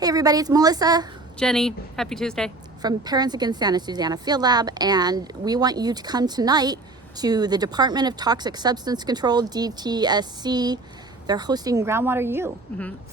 Hey everybody, it's Melissa Jenny, happy Tuesday. from Parents Against Santa Susana Field Lab, and we want you to come tonight to the Department of Toxic Substance Control, DTSC. They're hosting Groundwater U.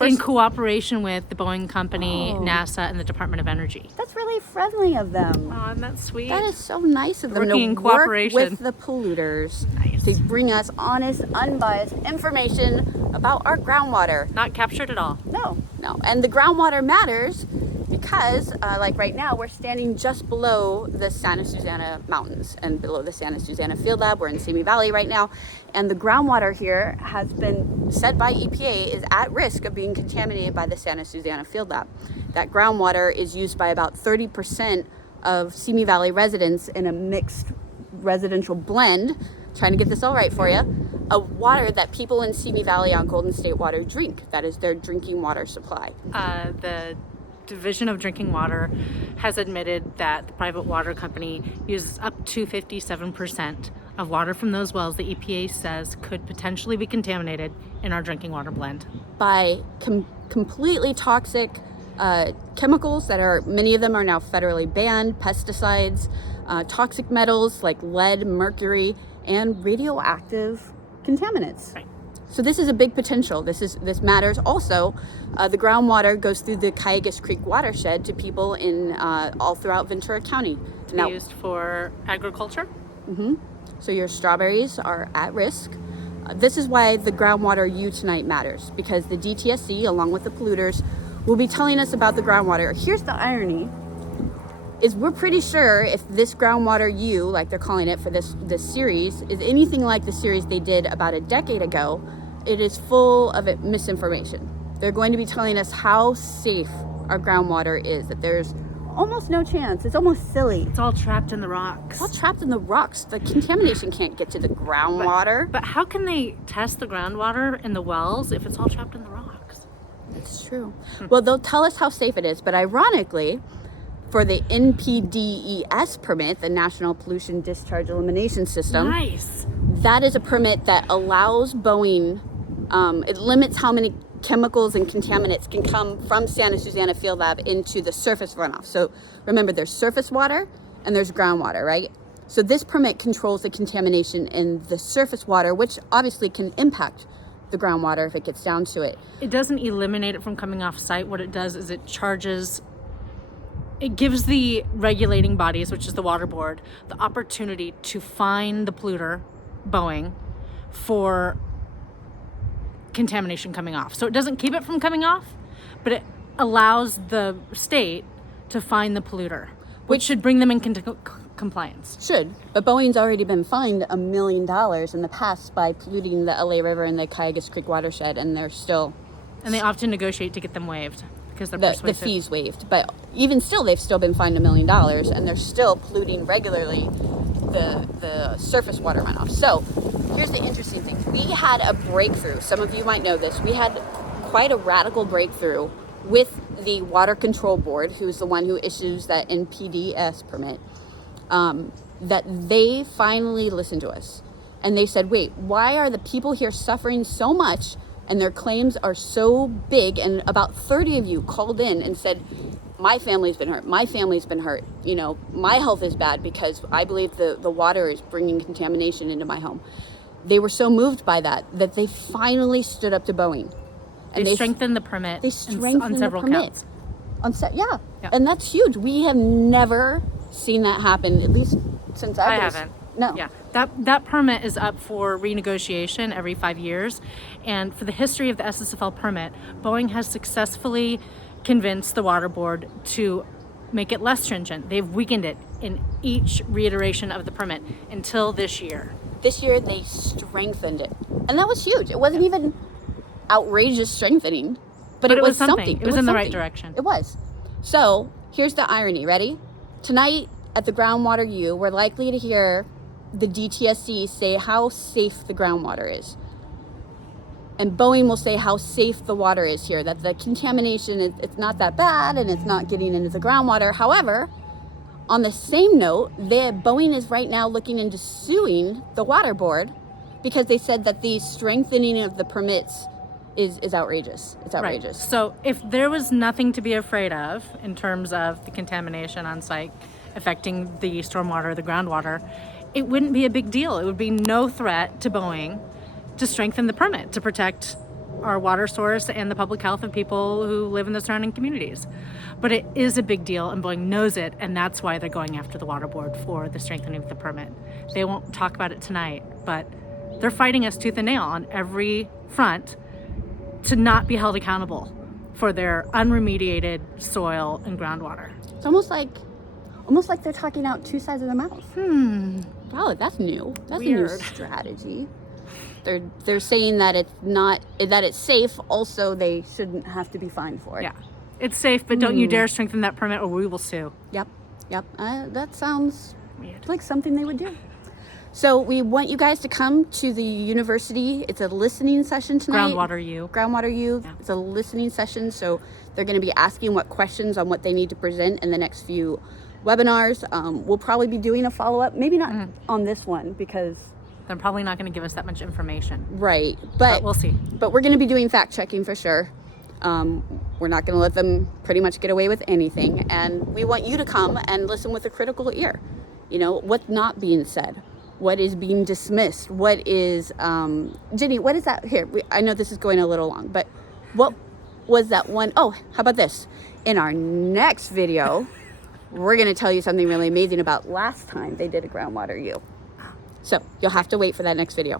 In cooperation with the Boeing Company, NASA, and the Department of Energy. That's really friendly of them. Oh, isn't that sweet? That is so nice of them Working to in work cooperation. with the polluters Nice. to bring us honest, unbiased information about our groundwater. Not captured at all. No. And the groundwater matters because, like right now, we're standing just below the Santa Susana Mountains and below the Santa Susana Field Lab. We're in Simi Valley right now. And the groundwater here has been said by EPA is at risk of being contaminated by the Santa Susana Field Lab. That groundwater is used by about 30% of Simi Valley residents in a mixed residential blend, trying to get this all right for you, of water that people in Simi Valley on Golden State Water drink. That is their drinking water supply. The Division of Drinking Water has admitted that the private water company uses up to 57% of water from those wells the EPA says could potentially be contaminated in our drinking water blend. By completely toxic chemicals that are, many of them are now federally banned, pesticides, toxic metals like lead, mercury, and radioactive contaminants. Right. So this is a big potential. This matters. Also, the groundwater goes through the Cayugas Creek watershed to people in all throughout Ventura County. To be used for agriculture. So your strawberries are at risk. This is why the Groundwater U tonight matters, because the DTSC, along with the polluters, will be telling us about the groundwater. Here's the irony, is we're pretty sure if this Groundwater U, like they're calling it for this series, is anything like the series they did about a decade ago, it is full of misinformation. They're going to be telling us how safe our groundwater is, that there's almost no chance. It's almost silly. It's all trapped in the rocks. It's all trapped in the rocks. The contamination can't get to the groundwater. But how can they test the groundwater in the wells if it's all trapped in the rocks? It's true. Well, they'll tell us how safe it is, but ironically, for the NPDES permit, the National Pollution Discharge Elimination System, Nice. that is a permit that allows Boeing, it limits how many chemicals and contaminants can come from Santa Susana Field Lab into the surface runoff. So remember, there's surface water and there's groundwater, right? So this permit controls the contamination in the surface water, which obviously can impact the groundwater if it gets down to it. It doesn't eliminate it from coming off site. What it does is it gives the regulating bodies, which is the water board, the opportunity to fine the polluter, Boeing, for contamination coming off. So it doesn't keep it from coming off, but it allows the state to fine the polluter, which should bring them into compliance. Should, but Boeing's already been fined $1 million in the past by polluting the LA River and the Cayugas Creek watershed, and they're still... And they often negotiate to get them waived because they're the persuasive. fees waived. But even still, they've still been fined $1 million, and they're still polluting regularly the surface water runoff. So here's the interesting thing. We had a breakthrough. Some of you might know this. We had quite a radical breakthrough with the Water Control Board, who's the one who issues that NPDES permit, that they finally listened to us. And they said, wait, why are the people here suffering so much and their claims are so big? And about 30 of you called in and said, my family's been hurt. My family's been hurt. You know, my health is bad because I believe the water is bringing contamination into my home. They were so moved by that they finally stood up to Boeing. And they strengthened the permit. They strengthened on several the permit. counts. Yeah, and that's huge. We have never seen that happen, at least since I was. haven't. No. Yeah, that permit is up for renegotiation every 5 years. And for the history of the SSFL permit, Boeing has successfully convinced the water board to make it less stringent. They've weakened it in each reiteration of the permit until this year. This year they strengthened it. And that was huge. It wasn't even outrageous strengthening, but it was something. It was in the right direction. It was. So here's the irony. Ready? Tonight at the Groundwater U, we're likely to hear the DTSC say how safe the groundwater is. And Boeing will say how safe the water is here, that the contamination, it's not that bad and it's not getting into the groundwater. However, on the same note, Boeing is right now looking into suing the water board because they said that the strengthening of the permits is outrageous. It's outrageous. Right. So if there was nothing to be afraid of in terms of the contamination on site affecting the stormwater, the groundwater, it wouldn't be a big deal. It would be no threat to Boeing to strengthen the permit to protect our water source and the public health of people who live in the surrounding communities. But it is a big deal, and Boeing knows it, and that's why they're going after the water board for the strengthening of the permit. They won't talk about it tonight, but they're fighting us tooth and nail on every front to not be held accountable for their unremediated soil and groundwater. It's almost like they're talking out two sides of their mouth. Wow, that's new. That's Weird. a new strategy. They're saying that it's safe. Also, they shouldn't have to be fined for it. Yeah, it's safe, but don't you dare strengthen that permit or we will sue. Yep. That sounds Weird. like something they would do. So we want you guys to come to the university. It's a listening session tonight. Groundwater U. Groundwater U. Yeah. It's a listening session. So they're going to be asking what questions on what they need to present in the next few webinars. We'll probably be doing a follow-up. Maybe not on this one because... They're probably not going to give us that much information. Right. But we'll see. But we're going to be doing fact checking for sure. We're not going to let them pretty much get away with anything. And we want you to come and listen with a critical ear. You know, what's not being said. What is being dismissed? What is, Jenny, what is that? Here, I know this is going a little long, but what was that one? Oh, how about this? In our next video, we're going to tell you something really amazing about last time they did a Groundwater U. So you'll have to wait for that next video.